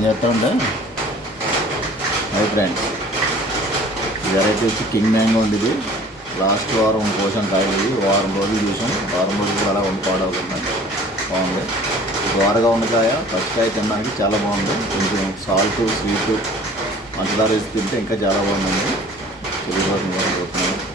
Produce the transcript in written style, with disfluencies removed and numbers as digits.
ఏం చేస్తా ఉంటే హై ఫ్రెండ్స్, ఈ వెరైటీ వచ్చి కింగ్ మ్యాంగో ఉంది. ఇది లాస్ట్ వారం కోసం కాయ, ఇది వారం రోజులు చూసాం. వారం రోజులు అలా పాడవకుండా బాగుంది. ద్వారగా ఉన్న కాయ, ఫస్ట్ కాయ తినడానికి చాలా బాగుంది. కొంచెం సాల్ట్, స్వీట్, పంచదార వేసి తింటే ఇంకా చాలా బాగుందండి. తెలియపోతుంది.